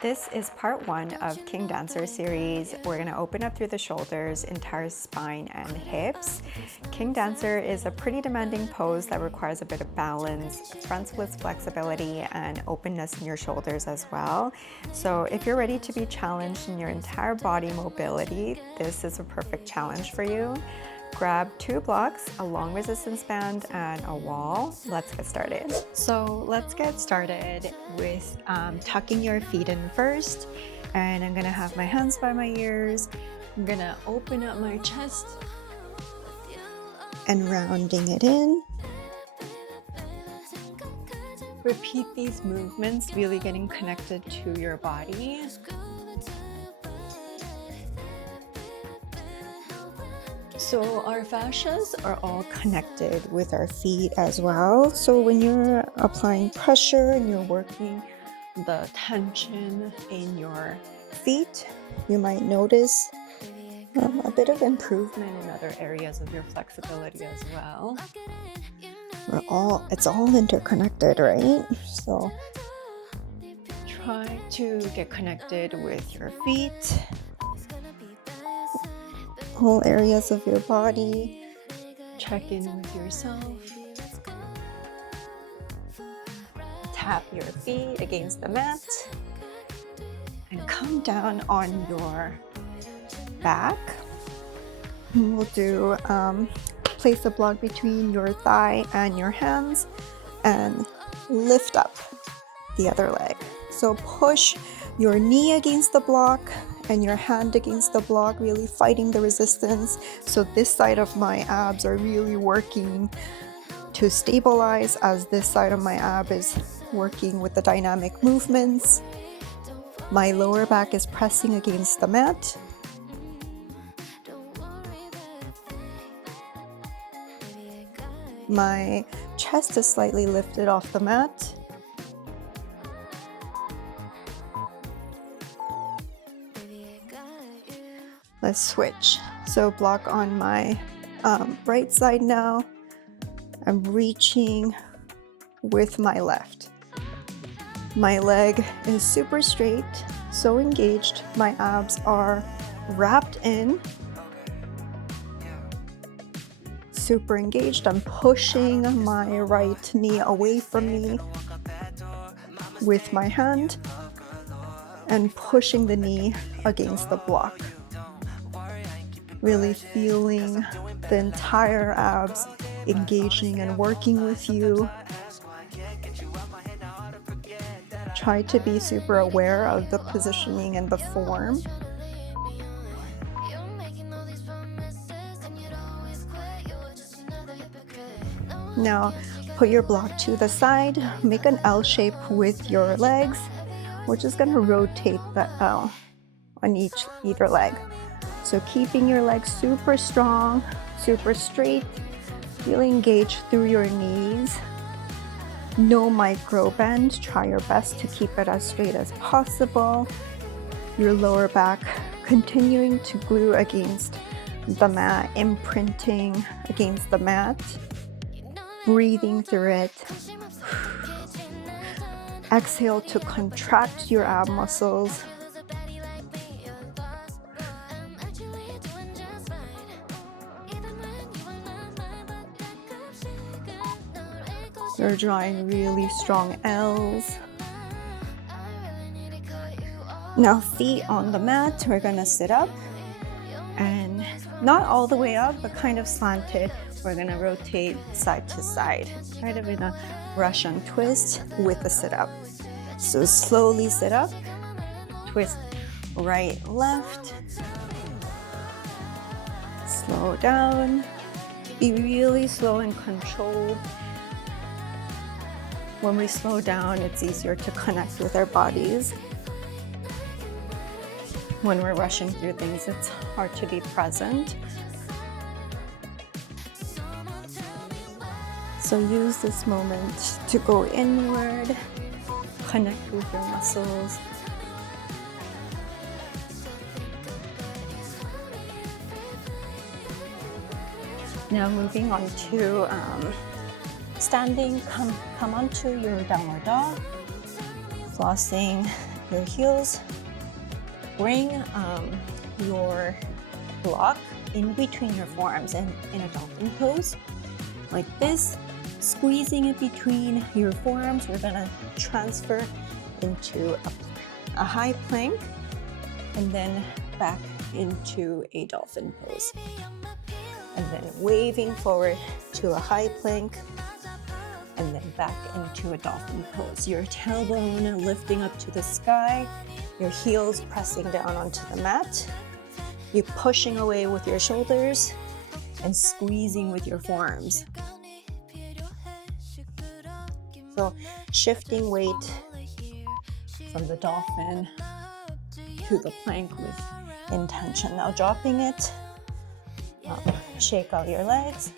This is part one of King Dancer series. We're gonna open up through the shoulders, entire spine, and hips. King Dancer is a pretty demanding pose that requires a bit of balance, front splits flexibility, and openness in your shoulders as well. So if you're ready to be challenged in your entire body mobility, this is a perfect challenge for you. Grab 2 blocks, a long resistance band, and a wall. Let's get started. So let's get started with tucking your feet in first. And I'm gonna have my hands by my ears. I'm gonna open up my chest and rounding it in. Repeat these movements, really getting connected to your body. So our fascias are all connected with our feet as well. So when you're applying pressure and you're working the tension in your feet, you might notice a bit of improvement in other areas of your flexibility as well. It's all interconnected, right? So try to get connected with your feet, all areas of your body. Check in with yourself. Tap your feet against the mat and come down on your back. We'll do place a block between your thigh and your hands and lift up the other leg. So push your knee against the block and your hand against the block, really fighting the resistance. So this side of my abs are really working to stabilize, as this side of my ab is working with the dynamic movements. My lower back is pressing against the mat. My chest is slightly lifted off the mat. Let's switch. So block on my right side now. I'm reaching with my left. My leg is super straight, so engaged. My abs are wrapped in, super engaged. I'm pushing my right knee away from me with my hand and pushing the knee against the block. Really feeling the entire abs engaging and working with you. Try to be super aware of the positioning and the form. Now put your block to the side, make an L shape with your legs. We're just going to rotate the L on either leg. So keeping your legs super strong, super straight, really engaged through your knees. No micro bend. Try your best to keep it as straight as possible. Your lower back continuing to glue against the mat, imprinting against the mat. Breathing through it. Exhale to contract your ab muscles. You're drawing really strong L's. Now feet on the mat, we're gonna sit up and not all the way up, but kind of slanted. We're gonna rotate side to side, kind of in a Russian twist with the sit up. So slowly sit up, twist right, left, slow down, be really slow and controlled. When we slow down, it's easier to connect with our bodies. When we're rushing through things, it's hard to be present. So use this moment to go inward, connect with your muscles. Now moving on to standing, come onto your downward dog, flossing your heels. Bring your block in between your forearms and in a dolphin pose, like this, squeezing it between your forearms. We're gonna transfer into a high plank and then back into a dolphin pose. And then waving forward to a high plank and then back into a dolphin pose. Your tailbone lifting up to the sky, your heels pressing down onto the mat. You pushing away with your shoulders and squeezing with your forearms. So shifting weight from the dolphin to the plank with intention. Now dropping it, shake out your legs,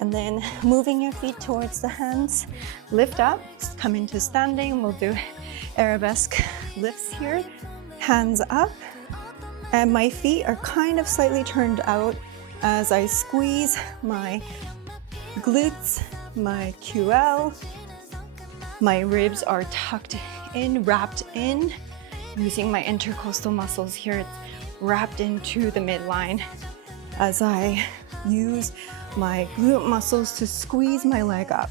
and then moving your feet towards the hands. Lift up, come into standing. We'll do arabesque lifts here. Hands up, and my feet are kind of slightly turned out as I squeeze my glutes, my QL. My ribs are tucked in, wrapped in, using my intercostal muscles here. It's wrapped into the midline as I use my glute muscles to squeeze my leg up.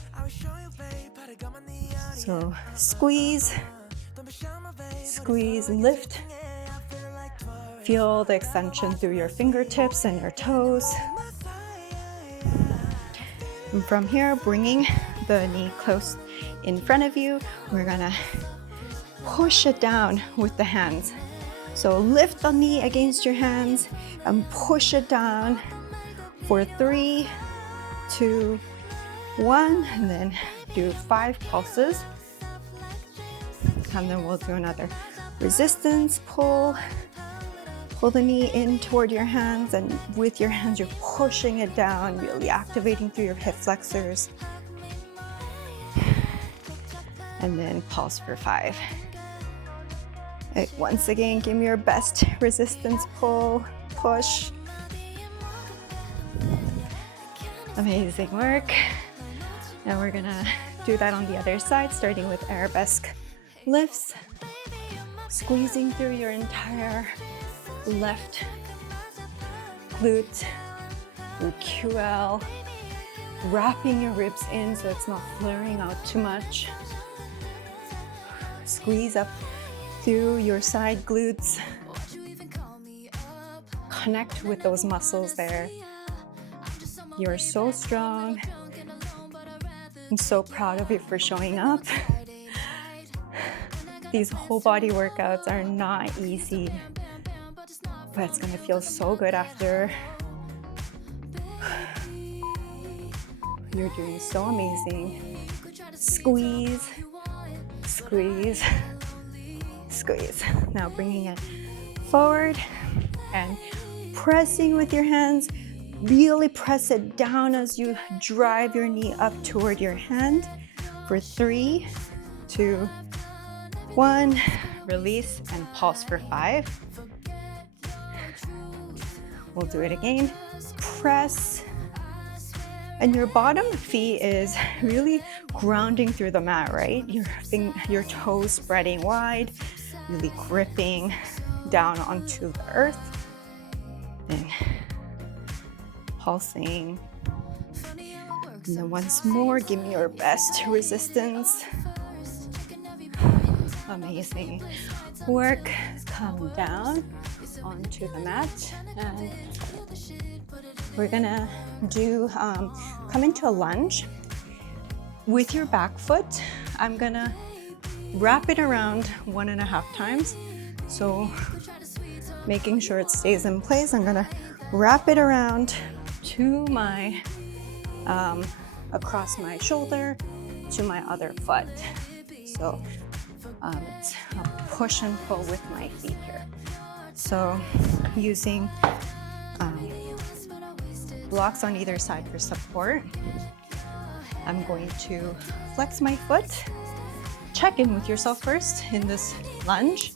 So squeeze, squeeze, lift. Feel the extension through your fingertips and your toes. And from here, bringing the knee close in front of you, we're gonna push it down with the hands. So lift the knee against your hands and push it down for 3, 2, 1, and then do 5 pulses. And then we'll do another resistance pull. Pull the knee in toward your hands, and with your hands you're pushing it down, really activating through your hip flexors. And then pulse for 5. Right, once again, give me your best resistance pull, push. Amazing work. Now we're gonna do that on the other side, starting with arabesque lifts, squeezing through your entire left glute, your QL, wrapping your ribs in so it's not flaring out too much. Squeeze up through your side glutes. Connect with those muscles there. You're so strong. I'm so proud of you for showing up. These whole body workouts are not easy, but it's gonna feel so good after. You're doing so amazing. Squeeze, squeeze, squeeze. Now bringing it forward and pressing with your hands. Really press it down as you drive your knee up toward your hand for 3, 2, 1. Release and pulse for 5. We'll do it again. Press. And your bottom feet is really grounding through the mat, right? Your toes spreading wide, really gripping down onto the earth. And pulsing. And then once more, give me your best resistance. Amazing work. Come down onto the mat, and we're gonna do come into a lunge. With your back foot, I'm gonna wrap it around 1.5 times. So making sure it stays in place, I'm gonna wrap it around to my across my shoulder to my other foot. So it's a push and pull with my feet here. So using blocks on either side for support, I'm going to flex my foot. Check in with yourself first in this lunge.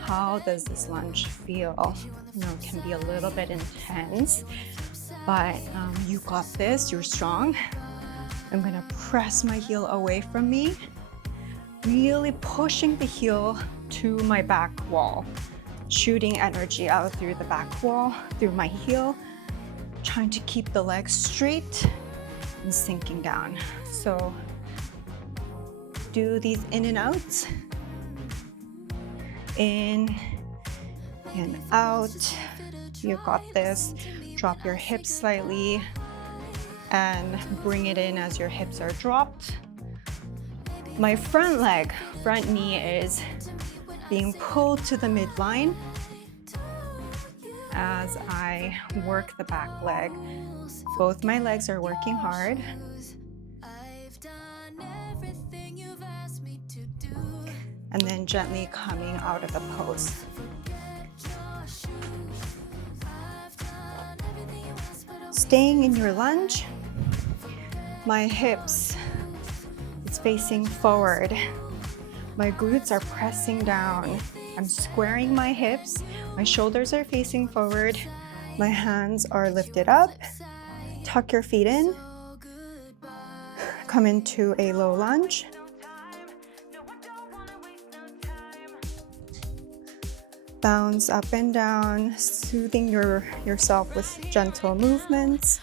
How does this lunge feel? You know, it can be a little bit intense, but you got this, you're strong. I'm gonna press my heel away from me, Really pushing the heel to my back wall, shooting energy out through the back wall, through my heel, trying to keep the legs straight and sinking down. So do these in and outs, in and out. You got this. Drop your hips slightly and bring it in as your hips are dropped. My front leg, front knee is being pulled to the midline as I work the back leg. Both my legs are working hard. And then gently coming out of the pose. Staying in your lunge, my hips is facing forward. My glutes are pressing down. I'm squaring my hips. My shoulders are facing forward. My hands are lifted up. Tuck your feet in. Come into a low lunge. Bounce up and down, soothing yourself with gentle movements.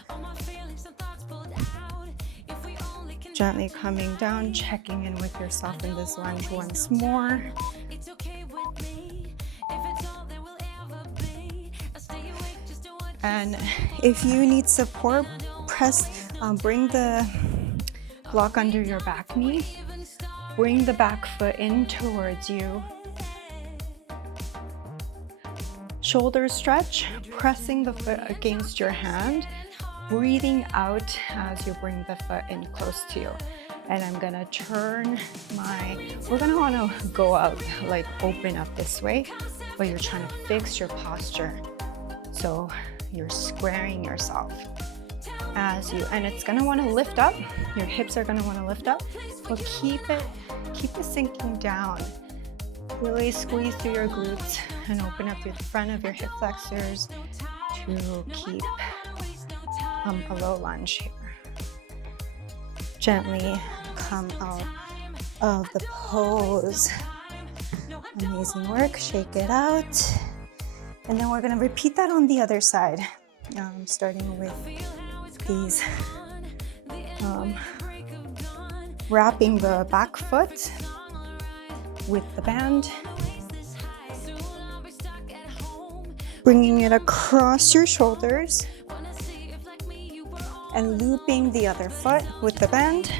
Gently coming down, checking in with yourself in this lunge once more. And if you need support, bring the block under your back knee. Bring the back foot in towards you. Shoulder stretch, pressing the foot against your hand, breathing out as you bring the foot in close to you. And I'm gonna turn we're gonna wanna go out, like open up this way, but you're trying to fix your posture. So you're squaring yourself and it's gonna wanna lift up. Your hips are gonna wanna lift up, but keep it sinking down. Really squeeze through your glutes and open up through the front of your hip flexors to keep a low lunge here. Gently come out of the pose. Amazing work, shake it out. And then we're gonna repeat that on the other side. Starting with these, wrapping the back foot with the band, bringing it across your shoulders and looping the other foot with the band.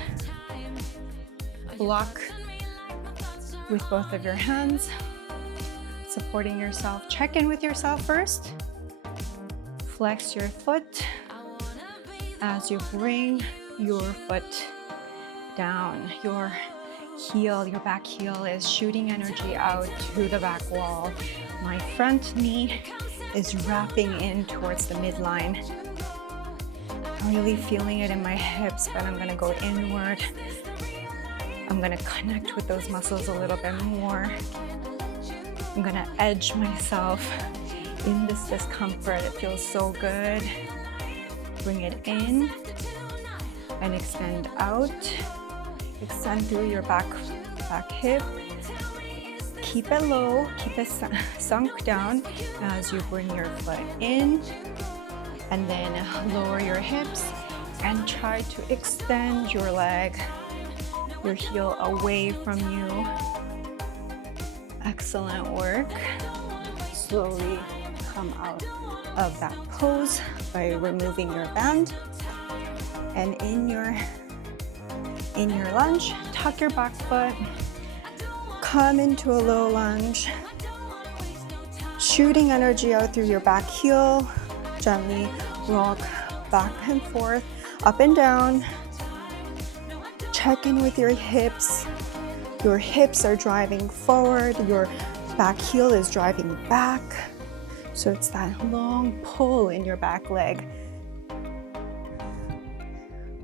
Block with both of your hands, supporting yourself. Check in with yourself first. Flex your foot as you bring your foot down. Your back heel is shooting energy out to the back wall. My front knee is wrapping in towards the midline. I'm really feeling it in my hips, but I'm gonna go inward. I'm gonna connect with those muscles a little bit more. I'm gonna edge myself in this discomfort. It feels so good. Bring it in and extend out. Extend through your back hip. Keep it low, keep it sunk down as you bring your foot in, and then lower your hips and try to extend your leg, your heel away from you. Excellent work. Slowly come out of that pose by removing your band, and in your lunge, tuck your back foot, come into a low lunge, shooting energy out through your back heel. Gently rock back and forth, up and down. Check in with your hips. Your hips are driving forward, your back heel is driving back. So it's that long pull in your back leg. You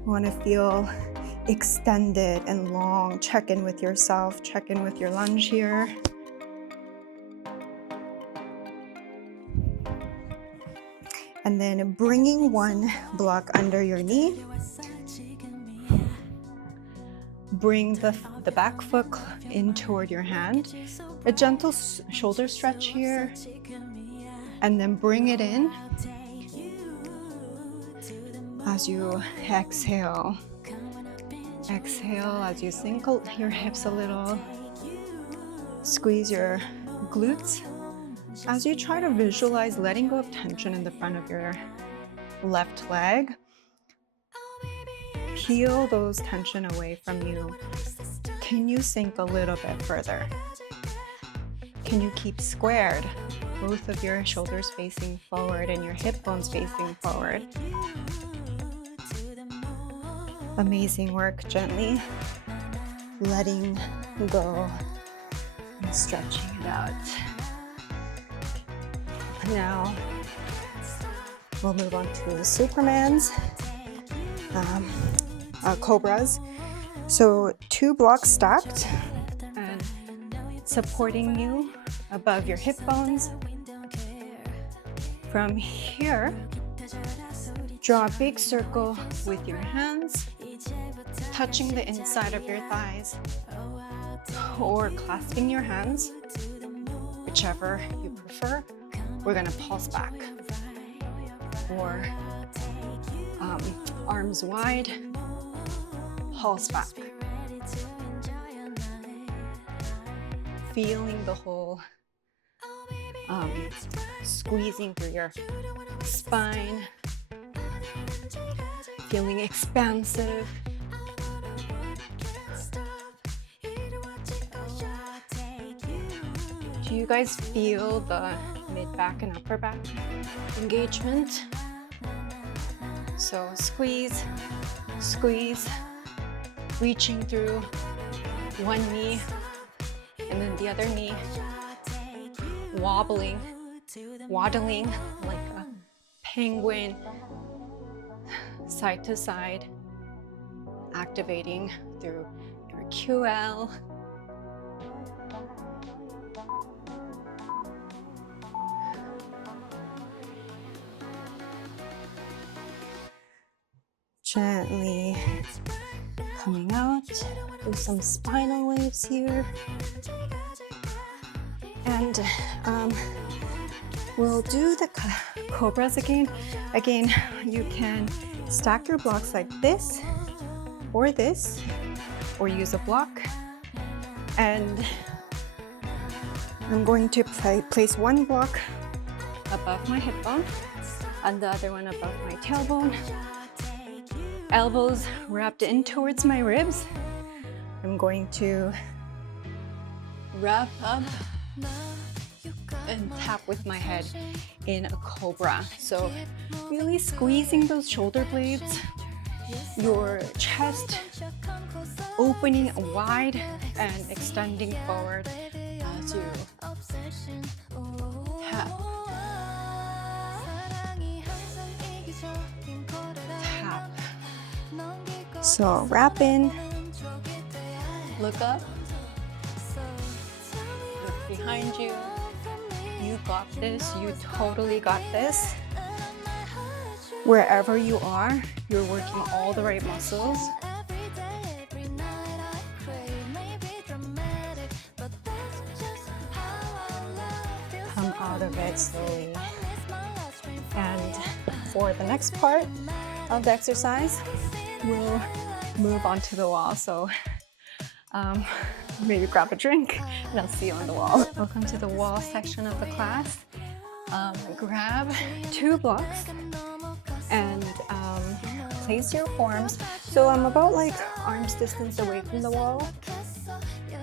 want to feel extended and long. Check in with yourself, check in with your lunge here. And then bringing one block under your knee. Bring the back foot in toward your hand. A gentle shoulder stretch here, and then bring it in as you exhale. Exhale as you sink your hips a little. Squeeze your glutes as you try to visualize letting go of tension in the front of your left leg. Peel those tension away from you. Can you sink a little bit further? Can you keep squared? Both of your shoulders facing forward and your hip bones facing forward. Amazing work. Gently letting go and stretching it out. Now we'll move on to Supermans, Cobras. So 2 blocks stacked and supporting you above your hip bones. From here, draw a big circle with your hands, touching the inside of your thighs or clasping your hands, whichever you prefer. We're gonna pulse back, or arms wide, pulse back. Feeling the whole squeezing through your spine, feeling expansive. Do you guys feel the mid-back and upper back engagement? So squeeze, squeeze, reaching through one knee and then the other knee, waddling like a penguin, side to side, activating through your QL. Gently coming out with some spinal waves here. And we'll do the Cobras again. Again, you can stack your blocks like this, or use a block. And I'm going to place one block above my hip bone and the other one above my tailbone. Elbows wrapped in towards my ribs. I'm going to wrap up and tap with my head in a cobra. So really squeezing those shoulder blades, your chest opening wide and extending forward as you tap. Tap. So wrap in, look up, look behind you. You got this, you totally got this. Wherever you are, you're working all the right muscles. Come out of it slowly. And for the next part of the exercise, we'll move onto the wall. So maybe grab a drink and I'll see you on the wall. Welcome to the wall section of the class. Grab 2 blocks and place your forms. So I'm about like arm's distance away from the wall.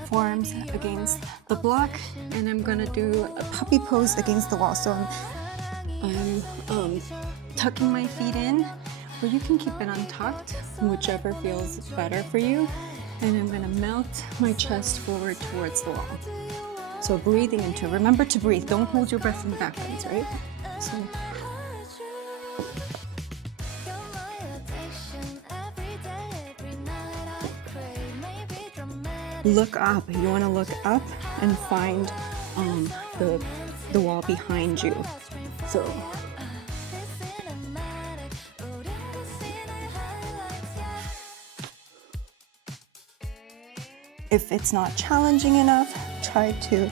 Forms against the block, and I'm gonna do a puppy pose against the wall. So I'm tucking my feet in, or you can keep it untucked, whichever feels better for you. And I'm gonna melt my chest forward towards the wall. So breathing into, remember to breathe, don't hold your breath in the backbends, right? So look up. You want to look up and find the wall behind you. So If it's not challenging enough, try to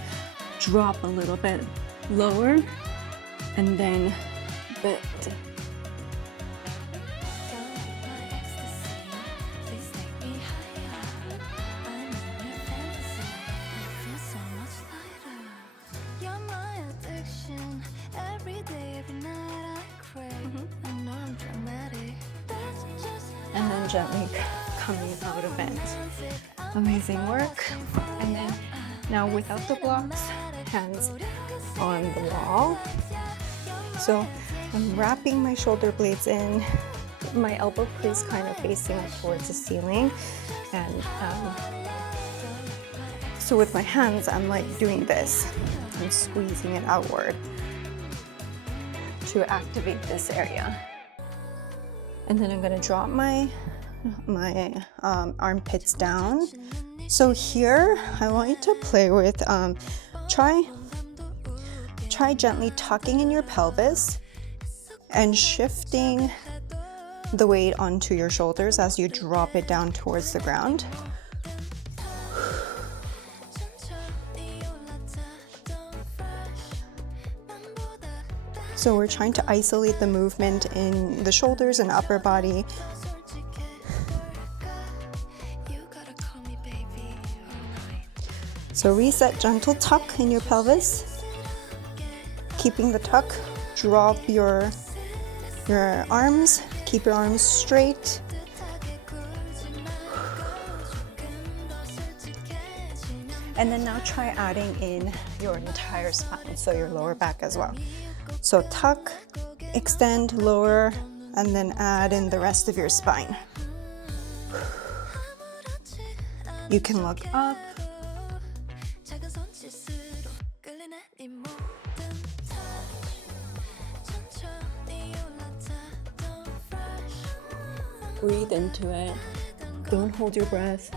drop a little bit lower and then bend. And then gently coming out of it. Amazing work. And then now without the blocks, hands on the wall. So I'm wrapping my shoulder blades in. My elbow is kind of facing up towards the ceiling. And so with my hands, I'm like doing this. I'm squeezing it outward to activate this area. And then I'm gonna drop my armpits down. So here, I want you to play with, try gently tucking in your pelvis and shifting the weight onto your shoulders as you drop it down towards the ground. So we're trying to isolate the movement in the shoulders and upper body. So reset, gentle tuck in your pelvis. Keeping the tuck, drop your arms, keep your arms straight. And then now try adding in your entire spine, so your lower back as well. So tuck, extend, lower, and then add in the rest of your spine. You can look up. Breathe into it. Don't hold your breath.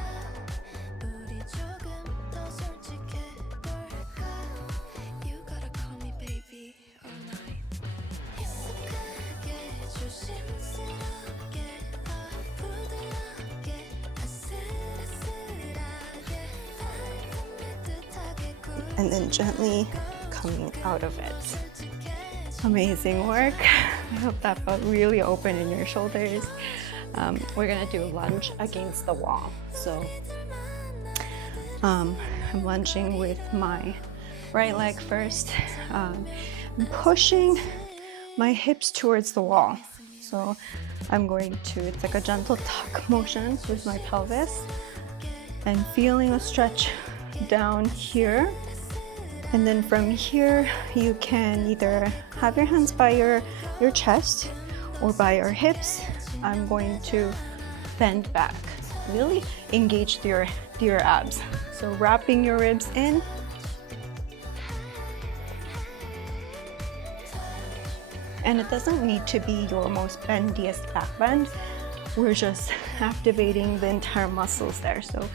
And then gently coming out of it. Amazing work. I hope that felt really open in your shoulders. We're gonna do a lunge against the wall. So I'm lunging with my right leg first. I'm pushing my hips towards the wall. So I'm going to, it's like a gentle tuck motion with my pelvis and feeling a stretch down here. And then from here, you can either have your hands by your chest or by your hips. I'm going to bend back, really engage your abs. So wrapping your ribs in. And it doesn't need to be your most bendiest back bend. We're just activating the entire muscles there. So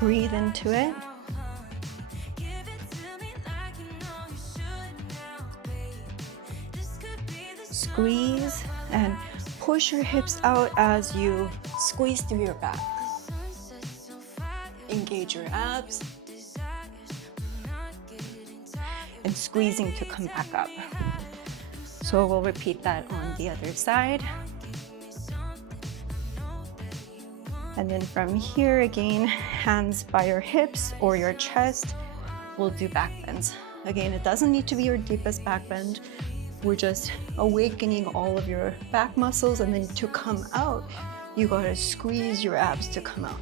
breathe into it. Squeeze and push your hips out as you squeeze through your back. Engage your abs. And squeezing to come back up. So we'll repeat that on the other side. And then from here again, hands by your hips or your chest, we'll do back bends. Again, it doesn't need to be your deepest back bend. We're just awakening all of your back muscles, and then to come out, you gotta squeeze your abs to come out.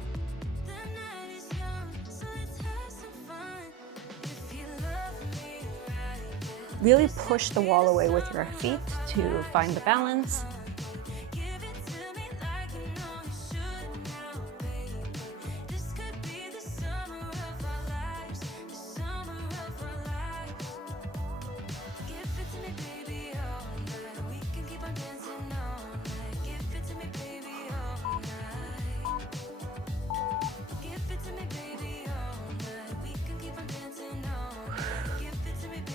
Really push the wall away with your feet to find the balance.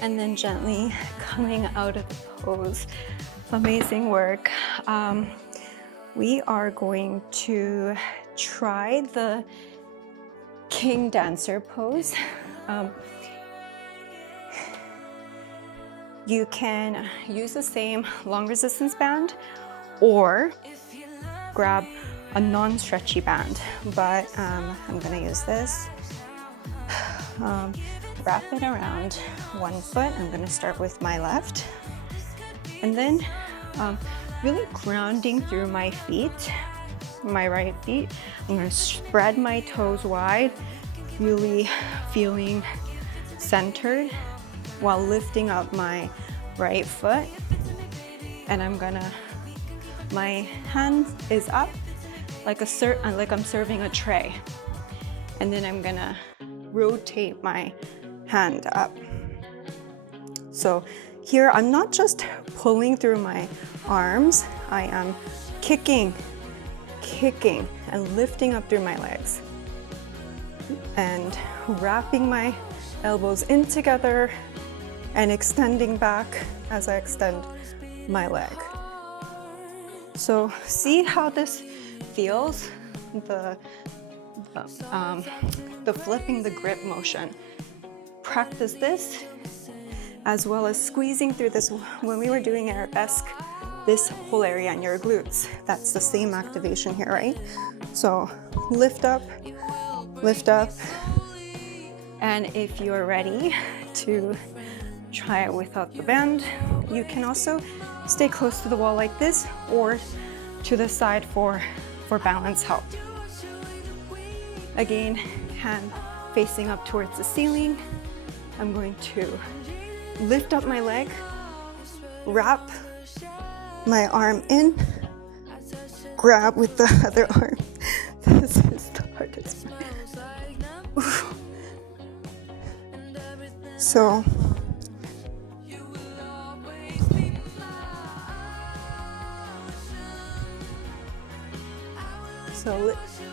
And then gently coming out of the pose. Amazing work. We are going to try the king dancer pose. You can use the same long resistance band or grab a non-stretchy band, but I'm gonna use this. Wrap it around one foot. I'm gonna start with my left, and then really grounding through my feet, my right feet. I'm gonna spread my toes wide, really feeling centered while lifting up my right foot. And my hand is up like I'm serving a tray. And then I'm gonna rotate my hand up. So here I'm not just pulling through my arms, I am kicking and lifting up through my legs and wrapping my elbows in together and extending back as I extend my leg. So see how this feels, the flipping the grip motion. Practice this as well as squeezing through this. When we were doing arabesque, this whole area on your glutes, that's the same activation here, right? So lift up, and if you're ready to try it without the band, you can also stay close to the wall like this or to the side for balance help. Again, hand facing up towards the ceiling. I'm going to lift up my leg, wrap my arm in, grab with the other arm. This is the hardest part. So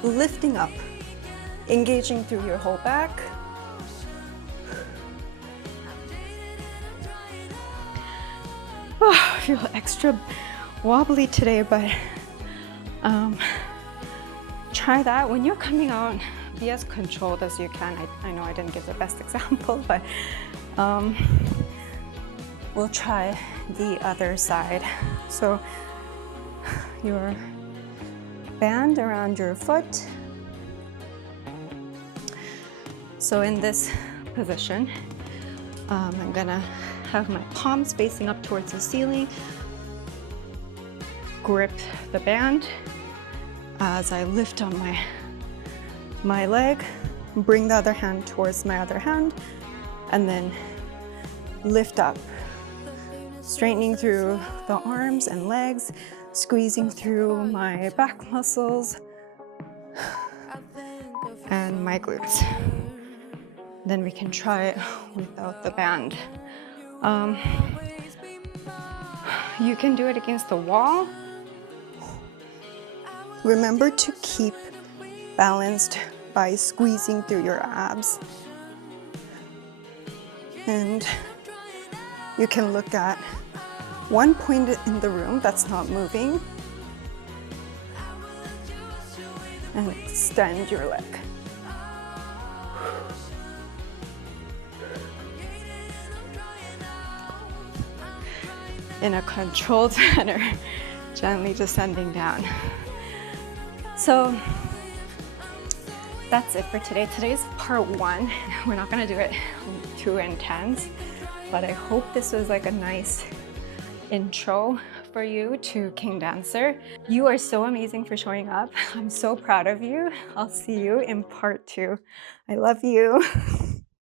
lifting up, engaging through your whole back. Oh, I feel extra wobbly today, but try that. When you're coming out, be as controlled as you can. I know I didn't give the best example, but we'll try the other side. So your band around your foot. So in this position, I'm gonna have my palms facing up towards the ceiling, grip the band as I lift on my leg, bring the other hand towards my other hand, and then lift up, straightening through the arms and legs, squeezing through my back muscles and my glutes. Then we can try it without the band. You can do it against the wall. Remember to keep balanced by squeezing through your abs. And you can look at one point in the room that's not moving and extend your leg. In a controlled manner, gently descending down. So that's it for today. Today's part one. We're not gonna do it too intense, but I hope this was like a nice intro for you to King Dancer. You are so amazing for showing up. I'm so proud of you. I'll see you in part two. I love you.